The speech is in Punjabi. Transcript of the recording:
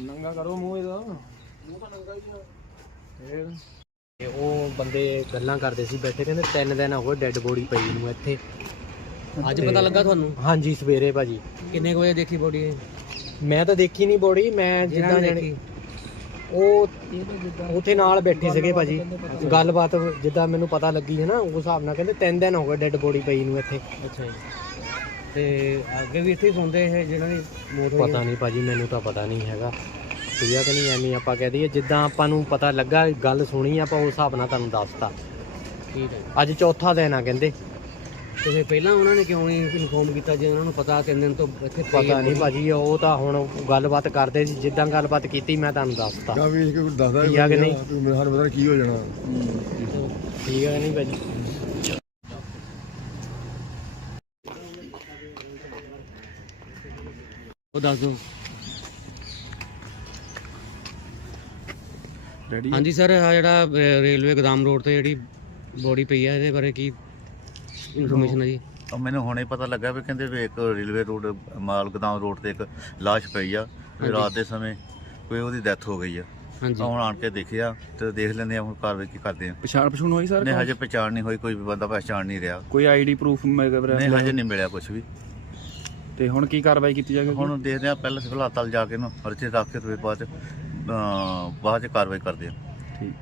ਨੰਗਾ ਕਰੋ ਮੂੰਹ ਇਹਦਾ। ਮੂੰਹ ਤਾਂ ਨੰਗਾ ਹੀ ਆ। ਫੇਰ। ਉਹ ਬੰਦੇ ਗੱਲਾਂ ਕਰਦੇ ਸੀ ਬੈਠੇ ਕਹਿੰਦੇ ਤਿੰਨ ਦਿਨ ਹੋ ਗਏ ਡੈੱਡ ਬੋਡੀ ਪਈ ਨੂੰ ਇੱਥੇ। ਅੱਜ ਪਤਾ ਲੱਗਾ ਤੁਹਾਨੂੰ? ਹਾਂਜੀ ਸਵੇਰੇ ਭਾਜੀ। ਕਿੰਨੇ ਕੁ ਵਜੇ ਦੇਖੀ ਬੋਡੀ ਮੈਂ ਤਾਂ ਦੇਖੀ ਨਹੀਂ ਬੋਡੀ ਮੈਂ ਜਿੱਦਾਂ ਜਾਣੀ ਉਹ ਉੱਥੇ ਨਾਲ ਬੈਠੇ ਸੀਗੇ ਭਾਜੀ। ਗੱਲਬਾਤ ਜਿੱਦਾਂ ਮੈਨੂੰ ਪਤਾ ਲੱਗੀ ਹੈ ਨਾ ਉਸ ਹਿਸਾਬ ਨਾਲ ਕਹਿੰਦੇ ਤਿੰਨ ਦਿਨ ਹੋ ਗਏ ਡੈੱਡ ਬੋਡੀ ਪਈ ਨੂੰ ਇੱਥੇ। ਅੱਛਾ ਜੀ। ਤੇ ਅੱਗੇ ਵੀ ਇੱਥੇ ਹੀ ਸੌਂਦੇ ਇਹ ਜਿਹਨਾਂ ਦੀ ਮੌਤ ਹੋਈ ਪਤਾ ਨਹੀਂ ਭਾਜੀ ਮੈਨੂੰ ਤਾਂ ਪਤਾ ਨਹੀਂ ਹੈਗਾ। ਠੀਕ ਆ ਕਿ ਨਹੀਂ? ਐਵੇਂ ਆਪਾਂ ਕਹਿ ਦਈਏ ਜਿੱਦਾਂ ਆਪਾਂ ਨੂੰ ਪਤਾ ਲੱਗਾ ਗੱਲ ਸੁਣੀ ਆਪਾਂ ਉਸ ਹਿਸਾਬ ਨਾਲ ਤੁਹਾਨੂੰ ਦੱਸਤਾ। ਠੀਕ ਹੈ ਅੱਜ ਚੌਥਾ ਦਿਨ ਆ ਕਹਿੰਦੇ। ਤੇ ਫਿਰ ਪਹਿਲਾਂ ਉਹਨਾਂ ਨੇ ਕਿਉਂ ਨਹੀਂ ਇਨਫੋਰਮ ਕੀਤਾ ਜੇ ਉਹਨਾਂ ਨੂੰ ਪਤਾ ਤਿੰਨ ਦਿਨ ਤੋਂ ਇੱਥੇ ਪਈ ਪਤਾ ਹੈ ਨਹੀਂ ਭਾਜੀ ਉਹ ਤਾਂ ਹੁਣ ਗੱਲਬਾਤ ਕਰਦੇ ਸੀ ਜਿੱਦਾਂ ਗੱਲਬਾਤ ਕੀਤੀ ਮੈਂ ਤੁਹਾਨੂੰ ਦੱਸਤਾ। ਕੋਈ ਦੱਸਦਾ ਠੀਕ ਆ ਕਿ ਨਹੀਂ? ਮੈਨੂੰ ਸਾਨੂੰ ਪਤਾ ਨੀ ਕੀ ਹੋ ਜਾਣਾ। ਠੀਕ ਕਿ ਨਹੀਂ ਭਾਜੀ? ਉਹ ਦੱਸ ਡੈਡੀ ਹਾਂਜੀ ਸਰ ਆ ਜਿਹੜਾ ਅਹ, ਰੇਲਵੇ ਗੋਦਾਮ ਰੋਡ ਤੇ ਜਿਹੜੀ ਬੋਡੀ ਪਈ ਆ ਇਹਦੇ ਬਾਰੇ ਕੀ ਇਨਫੋਰਮੇਸ਼ਨ ਹੈ ਜੀ? ਉਹ ਮੈਨੂੰ ਹੁਣੇ ਪਤਾ ਲੱਗਾ ਵੀ ਕਹਿੰਦੇ ਵੀ ਇੱਕ ਰੇਲਵੇ ਰੋਡ ਮਾਲ ਗੋਦਾਮ ਰੋਡ ਤੇ ਇੱਕ ਲਾਸ਼ ਪਈ ਆ। ਵੀ। ਰਾਤ ਦੇ ਸਮੇਂ ਕੋਈ ਉਹਦੀ ਡੈਥ ਹੋ ਗਈ ਆ। ਹਾਂਜੀ। ਹੁਣ ਆਣ ਕੇ ਦੇਖਿਆ ਤੇ ਦੇਖ ਲੈਂਦੇ ਆ ਹੁਣ ਕਾਰਵਾਈ ਕੀ ਕਰਦੇ ਆ। ਪਛਾਣ ਪਛੂਣ ਹੋਈ ਸਰ ਨਹੀਂ ਹਜੇ ਪਛਾਣ ਨਹੀਂ ਹੋਈ ਕੋਈ ਵੀ ਬੰਦਾ ਪਛਾਣ ਨਹੀਂ ਰਿਹਾ। ਕੋਈ ਆਈਡੀ ਪ੍ਰੂਫ ਨਹੀਂ ਹਜੇ ਨਹੀਂ ਮਿਲਿਆ ਕੁਝ ਵੀ। ਤੇ ਹੁਣ ਕੀ ਕਾਰਵਾਈ ਕੀਤੀ ਜਾਏਗੀ ਹੁਣ ਦੇਖਦੇ ਆ ਪਹਿਲਾਂ ਸਿਵਲ ਹਸਪਤਾਲ ਜਾ ਕੇ ਨਾ ਪਰਚੇ ਰੱਖ ਕੇ ਤੇ ਫਿਰ ਬਾਅਦ ਚ ਬਾਅਦ ਚ ਕਾਰਵਾਈ ਕਰਦੇ ਆ। ਠੀਕ।